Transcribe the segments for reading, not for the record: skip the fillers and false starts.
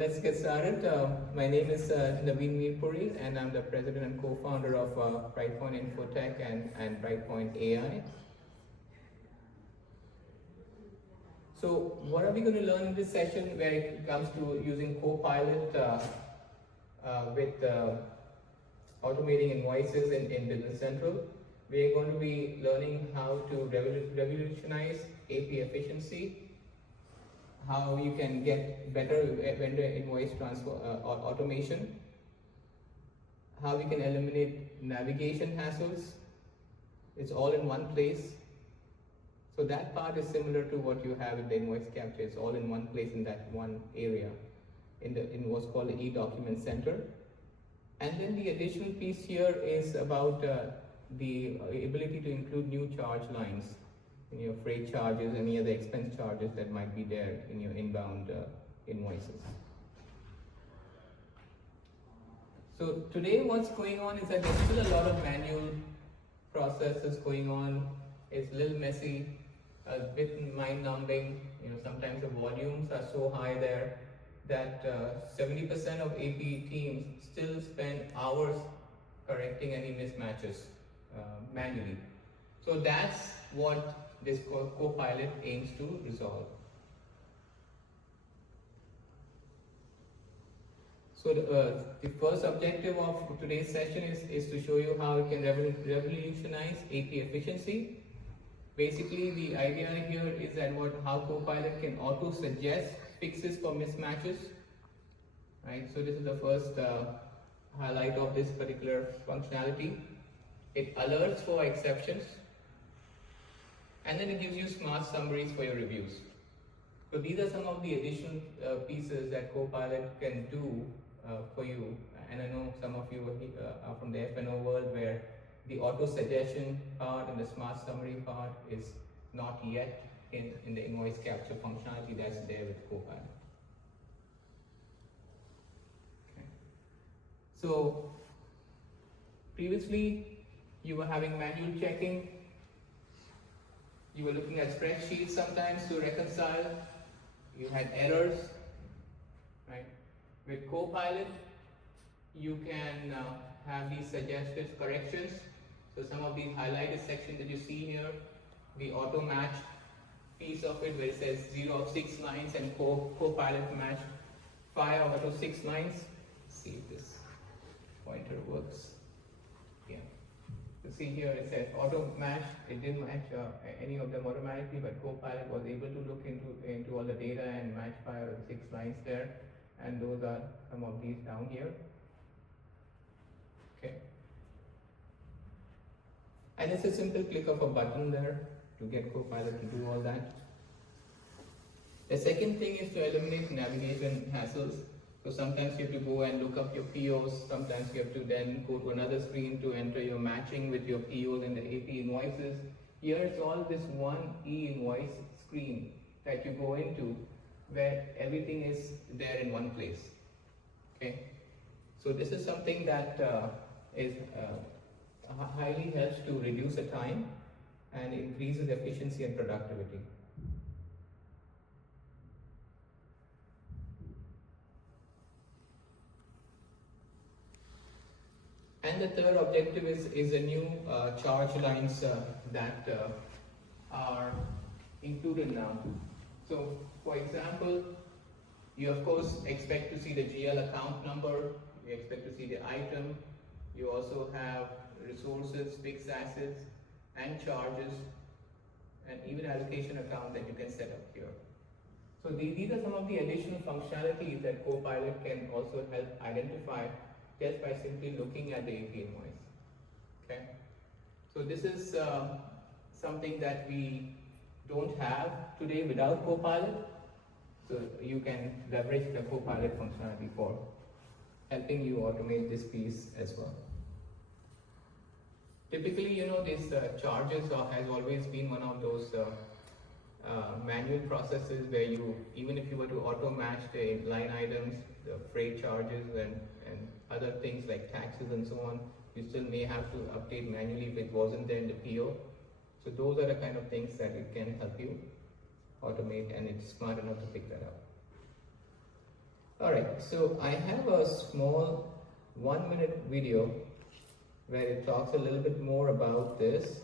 let's get started. My name is Navin Mirpuri, and I'm the president and co-founder of Brightpoint Infotech and Brightpoint AI. So what are we going to learn in this session when it comes to using Copilot with automating invoices in Business Central? We are going to be learning how to revolutionize AP efficiency, how you can get better vendor invoice transfer automation, how we can eliminate navigation hassles. It's all in one place. So that part is similar to what you have in the invoice capture. It's all in one place in that one area in what's called the e-document center. And then the additional piece here is about the ability to include new charge lines in your freight charges, any other expense charges that might be there in your inbound invoices. So today what's going on is that there's still a lot of manual processes going on. It's a little messy, a bit mind-numbing. Sometimes the volumes are so high there that 70% of AP teams still spend hours correcting any mismatches manually. So that's what this Copilot aims to resolve. So the first objective of today's session is to show you how it can revolutionize AP efficiency. Basically, the idea here is that how Copilot can auto-suggest fixes for mismatches. Right. So this is the first highlight of this particular functionality. It alerts for exceptions, and then it gives you smart summaries for your reviews. So these are some of the additional pieces that Copilot can do for you. And I know some of you are from the F&O world where the auto-suggestion part and the smart summary part is not yet in the invoice capture functionality that's there with Copilot. Okay. So previously you were having manual checking. You were looking at spreadsheets sometimes to reconcile. You had errors, right? With Copilot, you can have these suggested corrections. So some of these highlighted sections that you see here, the auto match piece of it where it says 0 of 6 lines and Copilot match 5 out of 6 lines. Let's see if this pointer works. Yeah. You see here it says auto match. It didn't match any of them automatically, but Copilot was able to look into all the data and match 5 out of 6 lines there. And those are some of these down here. Okay. And it's a simple click of a button there to get Copilot to do all that. The second thing is to eliminate navigation hassles. So sometimes you have to go and look up your POs. Sometimes you have to then go to another screen to enter your matching with your POs and the AP invoices. Here it's all this one e-invoice screen that you go into where everything is there in one place. Okay. So this is something that highly helps to reduce the time and increases efficiency and productivity. And the third objective is a new charge lines that are included now. So for example, you of course expect to see the GL account number, you expect to see the item, you also have resources, fixed assets, and charges, and even allocation account that you can set up here. So these are some of the additional functionalities that Copilot can also help identify just by simply looking at the AP invoice. Okay. So this is something that we don't have today without Copilot. So you can leverage the Copilot functionality for helping you automate this piece as well. Typically, these charges has always been one of those manual processes where even if you were to auto match the line items, the freight charges and other things like taxes and so on, you still may have to update manually if it wasn't there in the PO. So those are the kind of things that it can help you automate, and it's smart enough to pick that up. Alright, so I have a small 1-minute video where it talks a little bit more about this.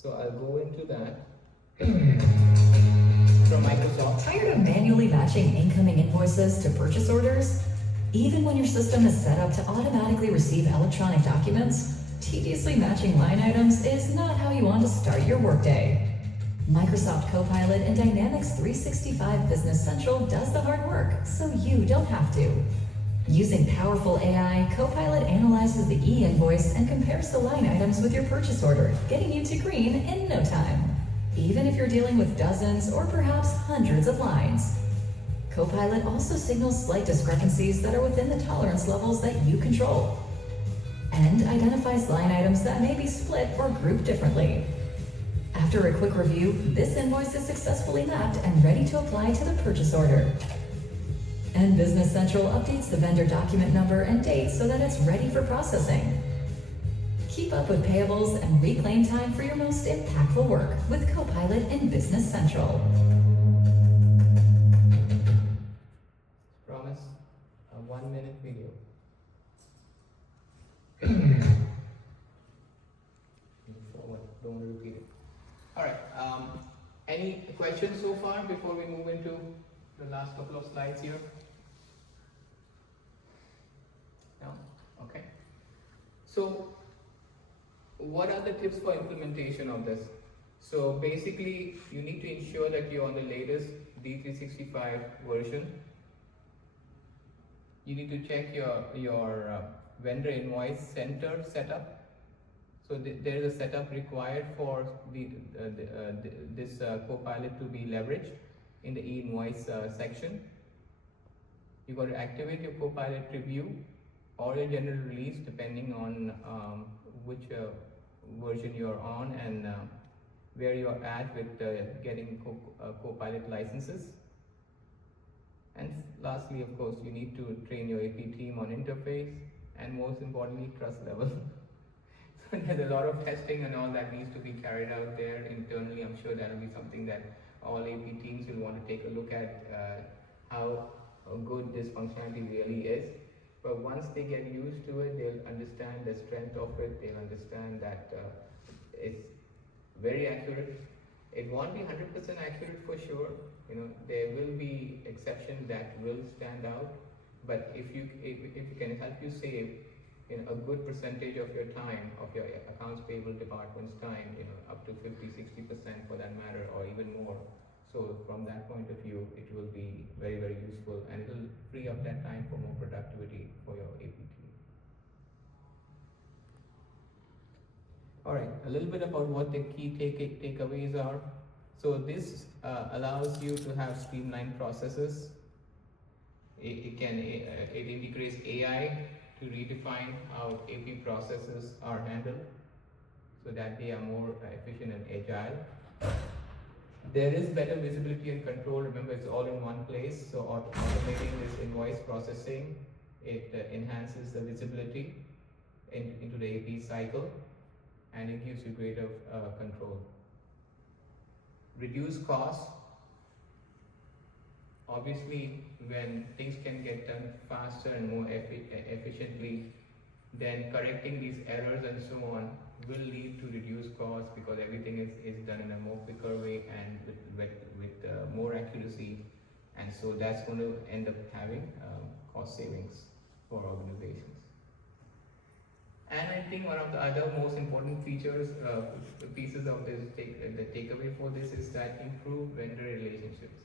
So I'll go into that from Microsoft. Tired of manually matching incoming invoices to purchase orders? Even when your system is set up to automatically receive electronic documents, tediously matching line items is not how you want to start your workday. Microsoft Copilot and Dynamics 365 Business Central does the hard work, so you don't have to. Using powerful AI, Copilot analyzes the e-invoice and compares the line items with your purchase order, getting you to green in no time. Even if you're dealing with dozens or perhaps hundreds of lines. Copilot also signals slight discrepancies that are within the tolerance levels that you control, and identifies line items that may be split or grouped differently. After a quick review, this invoice is successfully mapped and ready to apply to the purchase order. And Business Central updates the vendor document number and date so that it's ready for processing. Keep up with payables and reclaim time for your most impactful work with Copilot in Business Central. Promise a 1-minute video. Forward, don't repeat it. Alright, any questions so far before we move into the last couple of slides here? No? Okay. So, what are the tips for implementation of this? So basically, you need to ensure that you're on the latest D365 version. You need to check your vendor invoice center setup. So there is a setup required for this Copilot to be leveraged in the e-invoice section. You got to activate your Copilot preview or your general release depending on which version you're on and where you're at with getting Copilot licenses. And lastly, of course, you need to train your AP team on interface and most importantly, trust level. So there's a lot of testing and all that needs to be carried out there internally. I'm sure that will be something that all AP teams will want to take a look at how good this functionality really is. But once they get used to it, they'll understand the strength of it. They'll understand that it's very accurate. It won't be 100% accurate for sure. You know, there will be exceptions that will stand out. But if it can help you save a good percentage of your time, of your accounts payable department's time, up to 50-60% for that matter, or even more. So from that point of view, it will be very, very useful, and it will free up that time for more productivity for your AP team. All right, a little bit about what the key takeaways are. So this allows you to have streamlined processes. It integrates AI to redefine how AP processes are handled so that they are more efficient and agile. There is better visibility and control. Remember, it's all in one place. So automating this invoice processing, it enhances the visibility into the AP cycle, and it gives you greater control. Reduce costs. Obviously, when things can get done faster and more efficiently, then correcting these errors and so on will lead to reduced costs because everything is done in a more quicker way and with more accuracy, and so that's going to end up having cost savings for organizations. And I think one of the other most important features, pieces of this, the takeaway for this is that improve vendor relationships.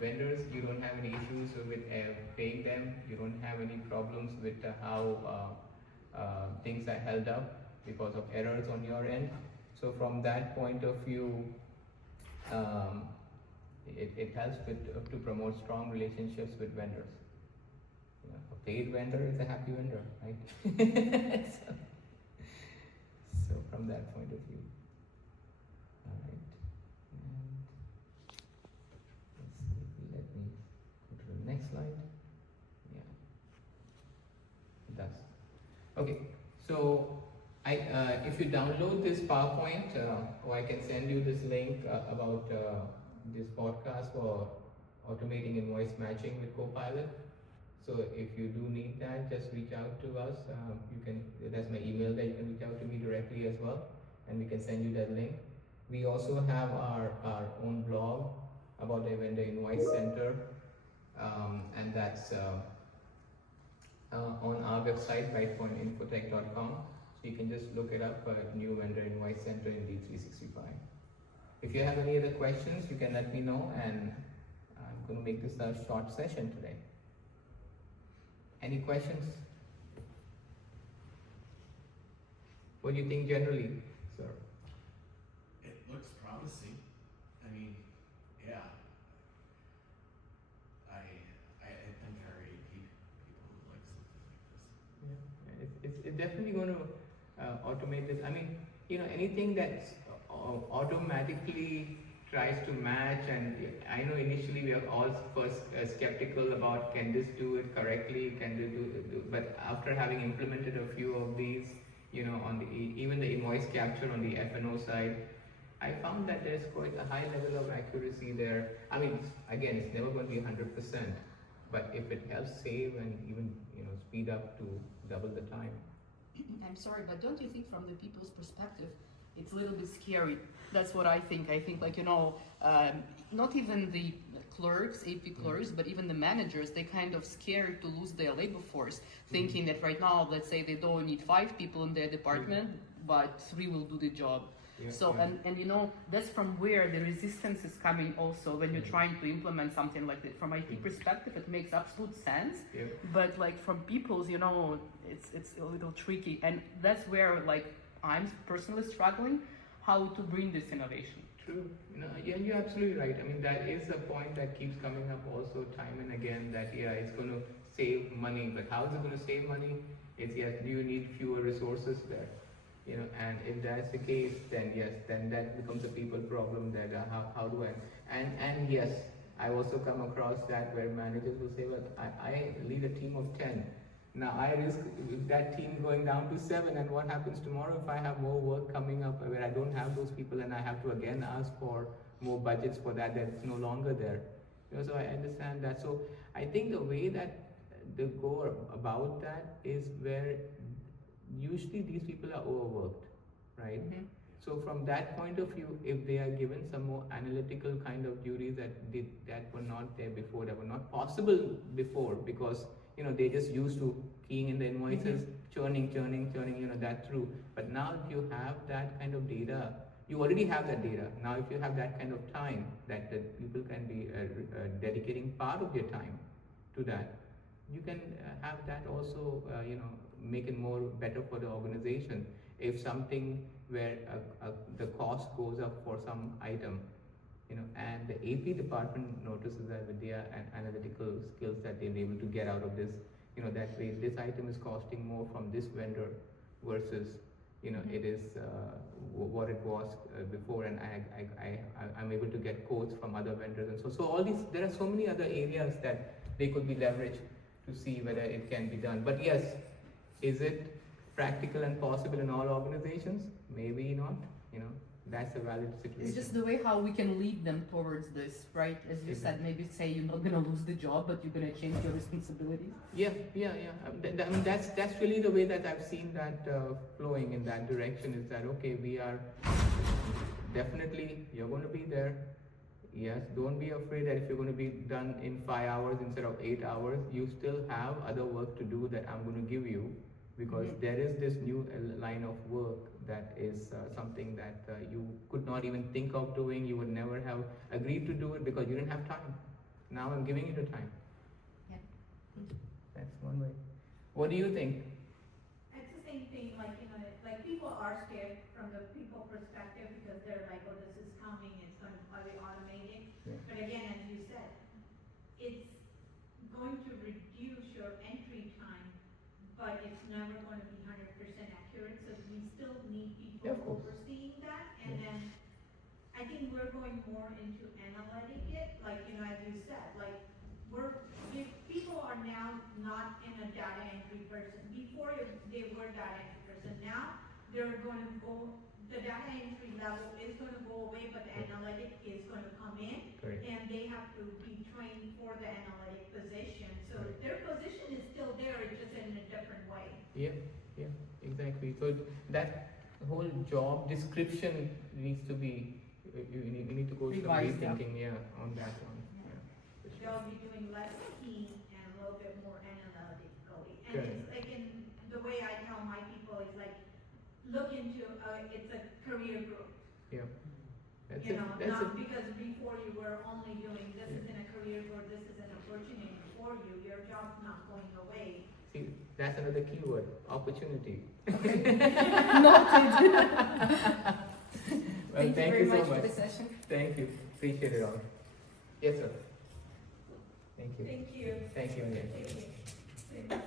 Vendors, you don't have any issues with paying them. You don't have any problems with how things are held up because of errors on your end. So from that point of view, it helps to promote strong relationships with vendors. A paid vendor is a happy vendor, right? So from that point of view. All right. And let me go to the next slide. Yeah, it does. Okay, so if you download this PowerPoint, or I can send you this link about this podcast for automating invoice matching with Copilot. So if you do need that, just reach out to us. That's my email there. You can reach out to me directly as well, and we can send you that link. We also have our own blog about the vendor invoice center, and that's on our website, brightpointinfotech.com. So you can just look it up, new vendor invoice center in D365. If you have any other questions, you can let me know, and I'm going to make this a short session today. Any questions? What do you think generally, sir? It looks promising. I mean, yeah. I'm very people who like something like this. Yeah, it's definitely going to automate this. I mean, anything that's automatically tries to match, and I know initially we are all first skeptical about, can this do it correctly, can they do, but after having implemented a few of these, on even the invoice capture on the F&O side, I found that there's quite a high level of accuracy there. I mean, again, it's never going to be 100%, but if it helps save and even speed up to double the time. I'm sorry, but don't you think from the people's perspective, it's a little bit scary? That's what I think. I think not even the clerks, AP clerks, but even the managers, they kind of scared to lose their labor force, thinking that right now, let's say they don't need 5 people in their department, but 3 will do the job. Yeah, So, yeah. and that's from where the resistance is coming also when you're trying to implement something like that. From IT perspective, it makes absolute sense, Yeah. but from people's, it's a little tricky. And that's where I'm personally struggling how to bring this innovation. True. You're absolutely right. I mean, that is a point that keeps coming up also time and again, that it's going to save money, but how is it going to save money? It's do you need fewer resources there? And if that's the case, then yes, then that becomes a people problem, that how do I, and yes, I also come across that where managers will say, well, I lead a team of 10. Now I risk that team going down to 7, and what happens tomorrow if I have more work coming up where I don't have those people, and I have to again ask for more budgets for that's no longer there. So I understand that. So I think the way that they go about that is where usually these people are overworked, right? Mm-hmm. So from that point of view, if they are given some more analytical kind of duties that were not there before, that were not possible before, because they just used to keying in the invoices, churning that through. But now if you have that kind of data, you already have that data. Now if you have that kind of time that people can be dedicating part of their time to that, you can have that also, make it more better for the organization. If something where the cost goes up for some item, and the AP department notices that with their analytical skills that they're able to get out of this, that way this item is costing more from this vendor versus, it is what it was before, and I'm able to get quotes from other vendors, and so all these, there are so many other areas that they could be leveraged to see whether it can be done. But yes, is it practical and possible in all organizations? Maybe not, that's a valid situation. It's just the way how we can lead them towards this, right? As you said, maybe say you're not gonna lose the job, but you're gonna change your responsibilities. Yeah. I mean, that's really the way that I've seen that flowing in that direction, is that, okay, we are definitely, you're going to be there. Yes, don't be afraid that if you're going to be done in 5 hours instead of 8 hours, you still have other work to do that I'm going to give you, because there is this new line of work that is something that you could not even think of doing. You would never have agreed to do it because you didn't have time. Now I'm giving you the time. Yeah. That's one way. What do you think? It's the same thing, like people are scared from the people perspective because they're like, oh, this is coming, it's going to be automated. Yeah. But again, as you said, it's going to reduce your entry time, but it's never going to be 100% accurate, so we still need people Yeah, of course. overseeing that. And Yeah. then I think we're going more into analytic it, as you said, people are now not in a data entry person. Before they were data entry person, now they're going to go, the data entry level is going to go away, but the analytic is going to come in. Correct. and they have to be trained for the analytic position. So Right. their position is still there, it's just in a different way. Yeah, exactly. So that whole job description needs to be, you need to go through Revised, yeah. rethinking, on that one. Yeah, for sure. They'll be doing less key and a little bit more analytically. And Correct. it's like in the way I tell my people is like, look into, it's a career growth. Yeah. That's You it. know, That's not it. because before you were only doing, this Yeah. isn't a career growth, this is an opportunity for you, your job's not going away. See, that's another keyword, opportunity. Noted. Well, thank you so very much much. for the session. Thank you. Appreciate it all. Yes, sir. Thank you. Thank you. Thank you again. Thank you.